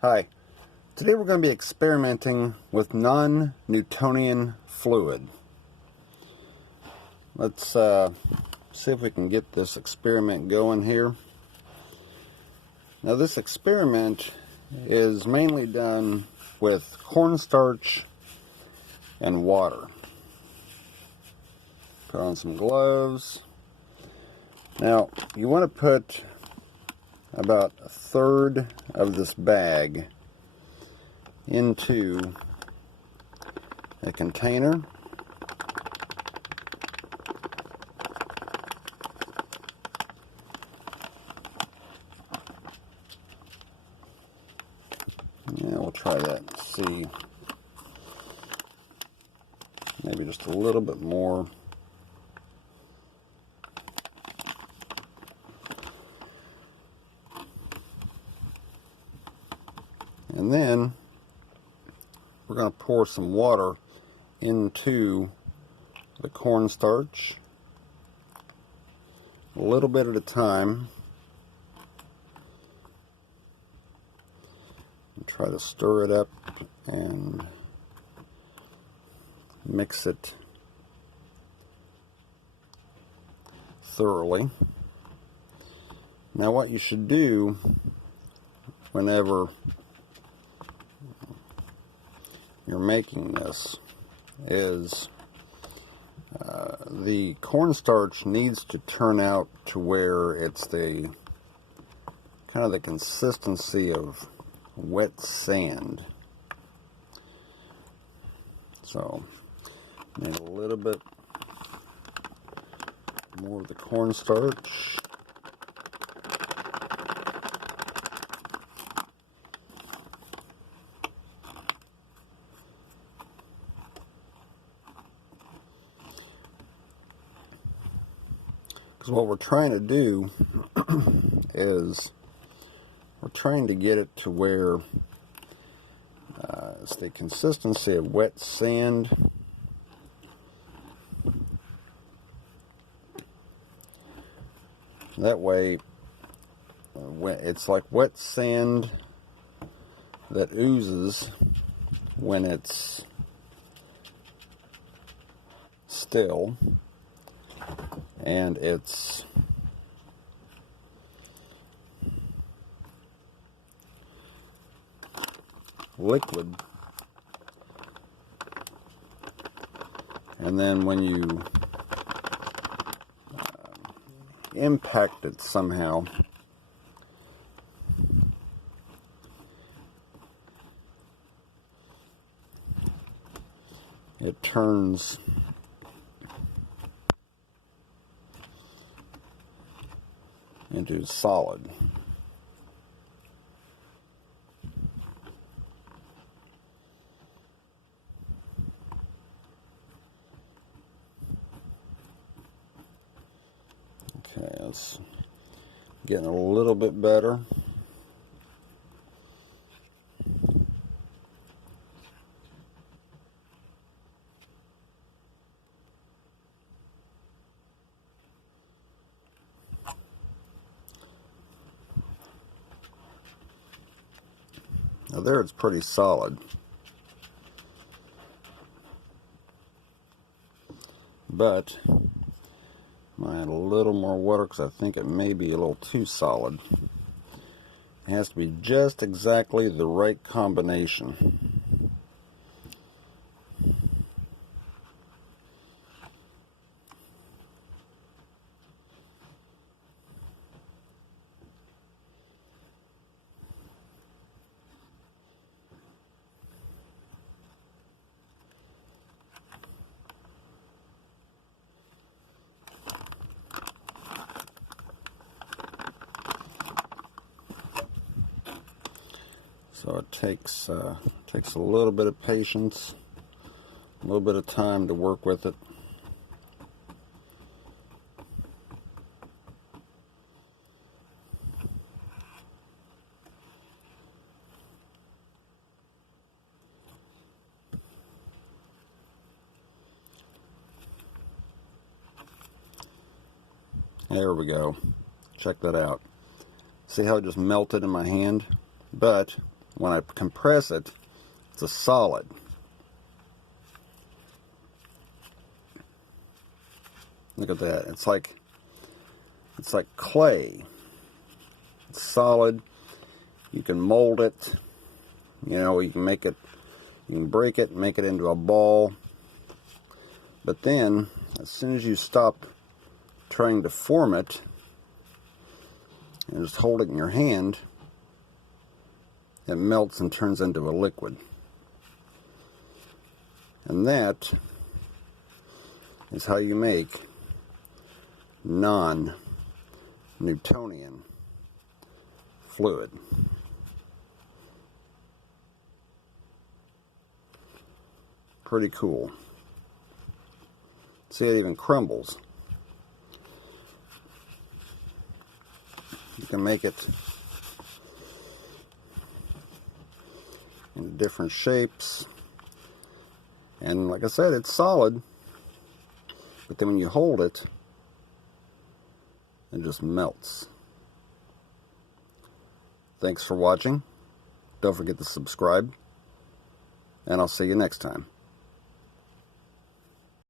Hi, today we're going to be experimenting with non-Newtonian fluid. Let's see if we can get this experiment going here. Now this experiment is mainly done with cornstarch and water. Put on some gloves. Now you want to put about a third of this bag into a container. Yeah, we'll try that and see. Maybe just a little bit more. And then we're going to pour some water into the cornstarch, a little bit at a time, and try to stir it up and mix it thoroughly. Now what you should do whenever you're making this is the cornstarch needs to turn out to where it's the kind of the consistency of wet sand. So need a little bit more of the cornstarch. What we're trying to do is we're trying to get it to where it's the consistency of wet sand. That way it's like wet sand that oozes when it's still, and it's liquid, and then when you impact it somehow, it turns into solid. Okay, it's getting a little bit better. Now there it's pretty solid, but I'm going to add a little more water because I think it may be a little too solid. It has to be just exactly the right combination. So it takes a little bit of patience, a little bit of time to work with it. There we go. Check that out. See how it just melted in my hand? But when I compress it, it's a solid. Look at that. It's like clay. It's solid. You can mold it. You know, you can make it, you can break it and make it into a ball. But then, as soon as you stop trying to form it, and just hold it in your hand, it melts and turns into a liquid. And that is how you make non-Newtonian fluid. Pretty cool. See, it even crumbles. You can make it in different shapes. And like I said, it's solid. But then when you hold it, it just melts. Thanks for watching. Don't forget to subscribe. And I'll see you next time.